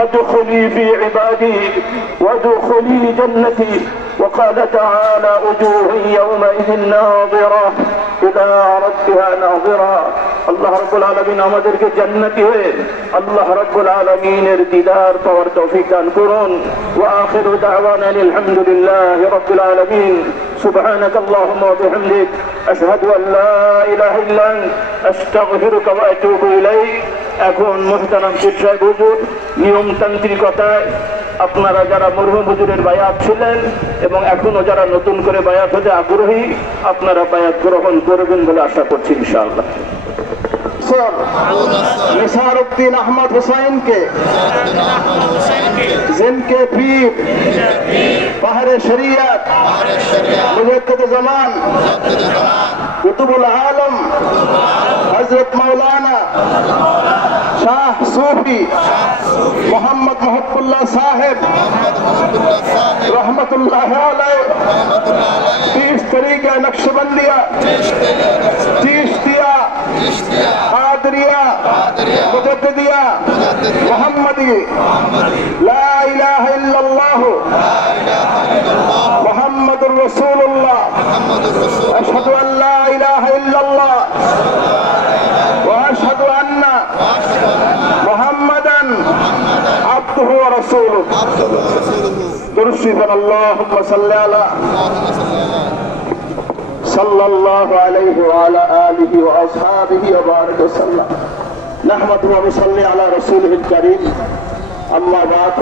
فادخلي في عبادي وادخلي جنتي وقال تعالى وجوه يومئذ ناظرة إلى ربها ناظرة আল্লাহ রাব্বুল আলামিন আমাদেরকে জান্নাতি হয়ে আল্লাহ রাব্বুল আলামিনের দিদার পাওয়ার তৌফিক দান করুন ওয়া আখিরু দাওয়ানা আলহামদুলিল্লাহি রাব্বিল আলামিন সুবহানাক আল্লাহুম্মা ওয়া বিহামদিক আশহাদু আন লা ইলাহা ইল্লা আনতা আস্তাগফিরুকা ওয়া আতুবু ইলাইক। এখন মুহতারাম পীর সাহেব হুজুর নিয়মতান্ত্রিকতায় আপনারা যারা মরহুম হুজুরের বায়াত ছিলেন এবং এখনো যারা নতুন করে বায়াত হতে আগ্রহী আপনারা বায়াত গ্রহণ করবেন বলে আশা করছি ইনশাআল্লাহ। निसार उद्दीन अहमद हुसैन के जिनके पीर बहरे शरीयत मुजद्दिद ज़मान कुतुबुल आलम हजरत मौलाना शाह सूफी मोहम्मद मोहब्बुल्लाह साहिब रहमतुल्लाह अलैह 30 तरीक़े नक्शबंदिया चिश्तिया कादरिया मुजद्दिदिया मुहम्मदी ला इलाहा इल्लल्लाह मुहम्मदुर रसूलुल्लाह अशहदु अन ला इलाहा इल्लल्लाह व अशहदु अन्ना मुहम्मदन अब्दुहु व रसूलुहु। दुरूद शरीफ अल्लाहुम्मा सल्लि अला सल्लल्लाहु अलैहि व अला आलिहि व अस्हाबिहि व बारिक वसल्लम। नहमदुहु व नुसल्ली अला रसूलिहिल करीम। अम्मा बाद।